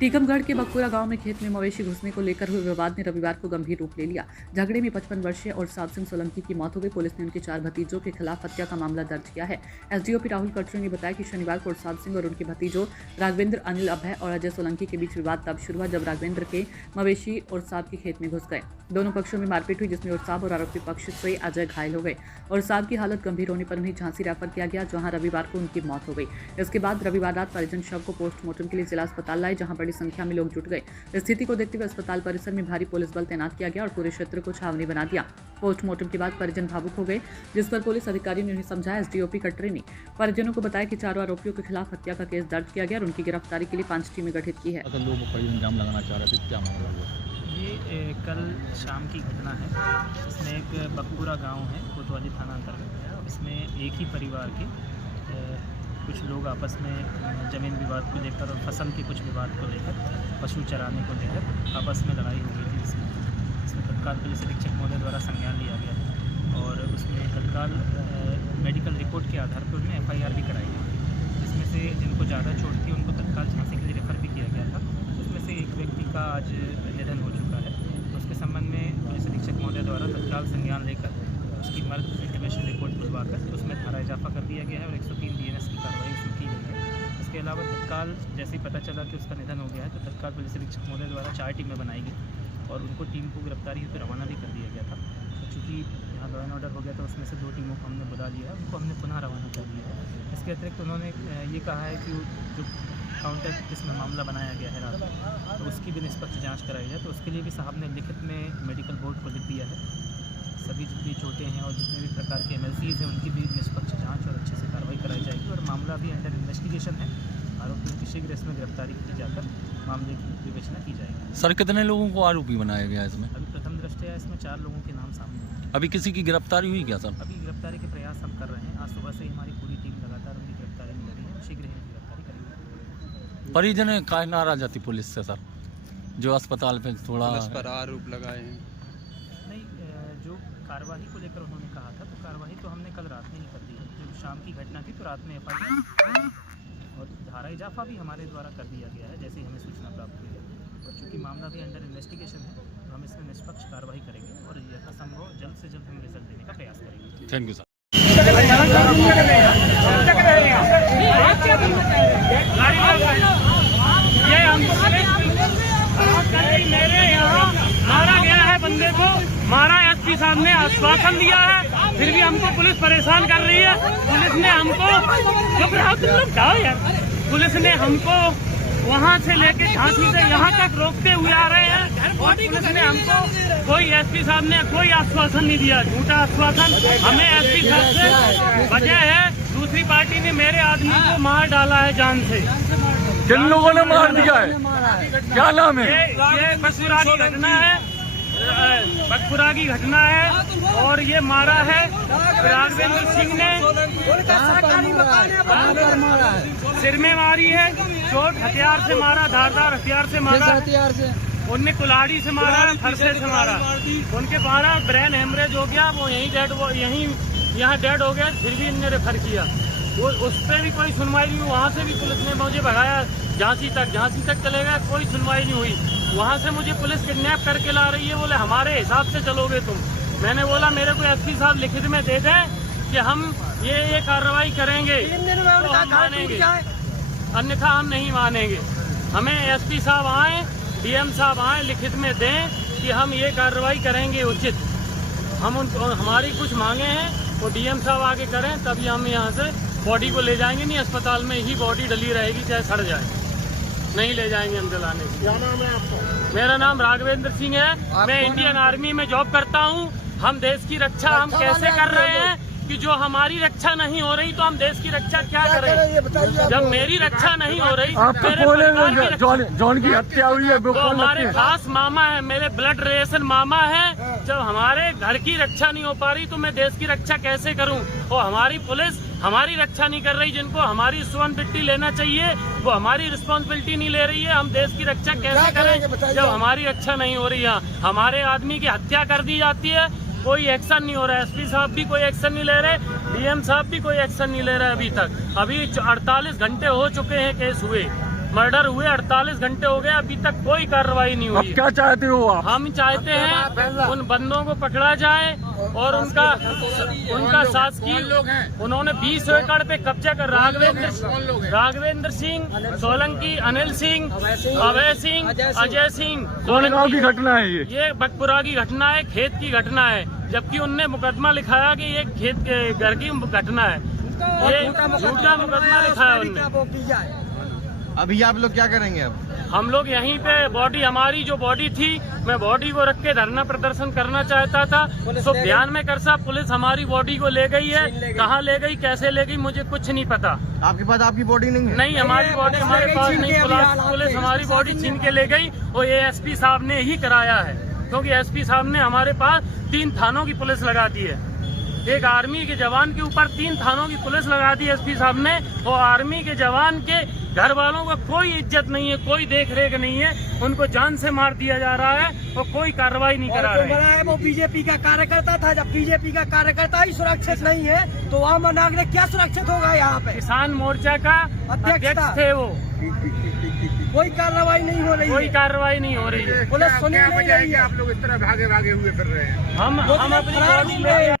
टीकमगढ़ के बकपुरा गांव में खेत में मवेशी घुसने को लेकर हुए विवाद ने रविवार को गंभीर रूप ले लिया। झगड़े में 55 वर्षीय और साब सिंह सोलंकी की मौत हो गई। पुलिस ने उनके 4 भतीजों के खिलाफ हत्या का मामला दर्ज किया है। एसडीओपी राहुल कटरे ने बताया कि शनिवार को साब सिंह और उनके भतीजों राघवेंद्र, अनिल, अभय और अजय सोलंकी के बीच विवाद तब शुरू हुआ जब राघवेंद्र के मवेशी और साब के खेत में घुस गए। दोनों पक्षों में मारपीट हुई, जिसमें साब और आरोपी पक्ष से अजय घायल हो गए और साब की हालत गंभीर होने पर उन्हें झांसी रेफर किया गया, जहां रविवार को उनकी मौत हो गई। इसके बाद रविवार रात परिजन शव को पोस्टमार्टम के लिए जिला अस्पताल लाए, जहां बड़ी संख्या में लोग जुट गए। स्थिति को देखते हुए अस्पताल परिसर में भारी पुलिस बल तैनात किया गया और पूरे क्षेत्र को छावनी बना दिया। पोस्टमार्टम के बाद परिजन भावुक हो गए, जिस पर पुलिस अधिकारियों ने उन्हें समझाया। एसडीओपी कटरे ने परिजनों को बताया कि 4 आरोपियों के खिलाफ हत्या का केस दर्ज किया गया और उनकी गिरफ्तारी के लिए 5 टीमें गठित की है। लोगों को इल्जाम लगाना चाह रहे थे, क्या मामला हुआ? ये कल शाम की घटना है। इसमें एक बकपुरा गांव है, कोतवाली थाना अंतर्गत है। इसमें एक ही परिवार के कुछ लोग आपस में ज़मीन विवाद को लेकर और फसल के कुछ विवाद को लेकर, पशु चराने को लेकर आपस में लड़ाई हो गई थी। इसमें तत्काल पुलिस अधीक्षक महोदय द्वारा संज्ञान लिया गया और उसमें तत्काल मेडिकल रिपोर्ट के आधार पर उन्हें FIR भी कराई गई, जिसमें से जिनको ज़्यादा चोट थी उनको तत्काल झांसी के लिए रेफर भी किया गया था। उसमें से एक व्यक्ति का आज निधन हो चुका है। तो उसके संबंध में पुलिस अधीक्षक महोदय द्वारा तत्काल संज्ञान लेकर उसकी मर्ग इंटीमेशन रिपोर्ट बुलवाकर उसमें धारा इजाफा कर दिया गया है और 103 BNS की कार्रवाई उसमें की गई है। इसके अलावा तत्काल जैसे ही पता चला कि उसका निधन हो गया है तो तत्काल पुलिस अधीक्षक महोदय द्वारा 4 टीमें बनाई गई और उनको टीम को गिरफ्तारी हेतु रवाना भी कर दिया गया था। तो चूँकि यहाँ लॉ एंड ऑर्डर हो गया था, उसमें से 2 टीमों को हमने बुला लिया है, उनको हमने पुनः रवाना कर दिया है। इसके अतिरिक्त उन्होंने ये कहा है कि जो काउंटर जिसमें मामला बनाया गया है रात में, तो उसकी भी निष्पक्ष जाँच कराई जाए। तो उसके लिए भी साहब ने लिखित में मेडिकल बोर्ड को लिख दिया है। सभी जितनी चोटें हैं और जितने भी प्रकार के MLCs हैं उनकी भी निष्पक्ष जांच और अच्छे से कार्रवाई कराई जाएगी और मामला भी अंडर इन्वेस्टिगेशन है। आरोपियों की शीघ्र इसमें गिरफ्तारी की जाकर मामले की विवेचना की जाएगी। सर, कितने लोगों को आरोपी बनाया गया इसमें? अभी प्रथम दृष्टया इसमें 4 लोगों के नाम सामने हैं। अभी किसी की गिरफ्तारी हुई क्या सर? अभी गिरफ्तारी के प्रयास हम कर रहे हैं। आज सुबह से ही हमारी पूरी टीम लगातार उनकी गिरफ्तारी में लगी है। शीघ्र ही गिरफ्तारी करेंगे। परिजन का नाराज आती पुलिस से सर, जो अस्पताल पे थोड़ा पर आरोप लगाए हैं? जो कार्रवाई को लेकर उन्होंने कहा था, तो कार्रवाई तो हमने कल रात में ही कर दी है। जो शाम की घटना थी तो रात में FIR और धारा इजाफा भी हमारे द्वारा कर दिया गया है जैसे ही हमें सूचना प्राप्त हुई है। और चूँकि मामला भी अंडर इन्वेस्टिगेशन है तो हम इसमें निष्पक्ष कार्रवाई करेंगे और यथासंभव जल्द से जल्द हम रिजल्ट देने का प्रयास करेंगे। Thank you sir. मेरे यहाँ मारा गया है, बंदे को मारा। SP साहब ने आश्वासन दिया है, फिर भी हमको पुलिस परेशान कर रही है। पुलिस ने हमको पुलिस ने हमको वहाँ से लेके झांसी से यहाँ तक रोकते हुए आ रहे हैं और पुलिस ने हमको कोई SP साहब ने कोई आश्वासन नहीं दिया, झूठा आश्वासन। हमें SP साहब से वजह है, दूसरी पार्टी ने मेरे आदमी को मार डाला है जान से। किन लोगों ने मार दिया है? क्या नाम है? ये बकपुरा की घटना है, बकपुरा की घटना है और ये मारा है राघवेंद्र सिंह ने। सिर में मारी है चोट, हथियार से मारा, धारदार हथियार से मारा। उनने कुल्हाड़ी से मारा, फरसे से मारा। उनके 12 ब्रेन हेमरेज हो गया, वो यहाँ डेड हो गया। फिर भी इनने रेफर किया, वो उस पर भी कोई सुनवाई नहीं हुई। वहाँ से भी पुलिस ने मुझे भगाया झांसी तक चले गए, कोई सुनवाई नहीं हुई। वहाँ से मुझे पुलिस किडनैप करके ला रही है, बोले हमारे हिसाब से चलोगे तुम। मैंने बोला मेरे को SP साहब लिखित में दे दें कि हम ये कार्रवाई करेंगे तो हम मानेंगे, अन्यथा हम नहीं मानेंगे। हमें SP साहब आए, DM साहब आए, लिखित में दें कि हम ये कार्रवाई करेंगे उचित। हम उनको हमारी कुछ मांगे हैं, वो DM साहब आगे करें, तभी हम यहाँ से बॉडी को ले जाएंगे। नहीं, अस्पताल में ही बॉडी डली रहेगी, चाहे सड़ जाए, नहीं ले जाएंगे हम जलाने। क्या नाम है आपका? मेरा नाम राघवेंद्र सिंह है। मैं इंडियन आर्मी में जॉब करता हूँ। हम देश की रक्षा हम कैसे कर रहे हैं कि जो हमारी रक्षा नहीं हो रही तो हम देश की रक्षा क्या करें? जब मेरी रक्षा नहीं हो रही, जॉन की हत्या हुई है, तो हमारे खास मामा है, मेरे ब्लड रिलेशन मामा है। जब हमारे घर की रक्षा नहीं हो पा रही तो मैं देश की रक्षा कैसे करूं? और हमारी पुलिस हमारी रक्षा नहीं कर रही, जिनको हमारी रिस्पॉन्सिबिलिटी लेना चाहिए वो हमारी रिस्पॉन्सिबिलिटी नहीं ले रही है। हम देश की रक्षा कैसे करें जब हमारी रक्षा नहीं हो रही है? हमारे आदमी की हत्या कर दी जाती है, कोई एक्शन नहीं हो रहा है। SP साहब भी कोई एक्शन नहीं ले रहे, DM साहब भी कोई एक्शन नहीं ले रहे अभी तक। अभी 48 घंटे हो चुके हैं केस हुए, मर्डर हुए 48 घंटे हो गए, अभी तक कोई कार्रवाई नहीं अब हुई है। क्या चाहते हो आप? हम चाहते हैं उन बंदों को पकड़ा जाए और उनका शासकीय, उन्होंने 20 एकड़ पे कब्जा कर राघवेंद्र सिंह सोलंकी, अनिल सिंह, अभय सिंह, अजय सिंह। कौन गाँव की घटना है ये बकपुरा की घटना है, खेत की घटना है, जबकि उनने मुकदमा लिखाया कि ये खेत के घर की घटना है। ये झूठा मुकदमा लिखाया उनने। अभी आप लोग क्या करेंगे अब? हम लोग यहीं पे बॉडी, हमारी जो बॉडी थी, मैं बॉडी को रख के धरना प्रदर्शन करना चाहता था। तो ध्यान में कर साहब, पुलिस हमारी बॉडी को ले गई है, कहाँ ले गई, कैसे ले गई, मुझे कुछ नहीं पता। आपके पास आपकी बॉडी नहीं है? नहीं, हमारी बॉडी हमारे पास नहीं, पुलिस हमारी बॉडी छीन के ले गई और ये एसपी साहब ने ही कराया है, क्योंकि एसपी साहब ने हमारे पास 3 थानों की पुलिस लगा दी है। एक आर्मी के जवान के ऊपर 3 थानों की पुलिस लगा दी एसपी साहब ने, और आर्मी के जवान के घर वालों को कोई इज्जत नहीं है, कोई देख रेख नहीं है, उनको जान से मार दिया जा रहा है और कोई कार्रवाई नहीं करा रहे हैं। वो बीजेपी का कार्यकर्ता था, जब बीजेपी का कार्यकर्ता ही सुरक्षित नहीं है तो आम नागरिक क्या सुरक्षित होगा? यहाँ पे किसान मोर्चा का अध्यक्ष थे वो, कोई कार्रवाई नहीं हो रही, कोई कार्रवाई नहीं हो रही है। पुलिस सुनी नहीं रही है। आप लोग इस तरह भागे हुए फिर रहे हैं? हम अपनी बॉडी ले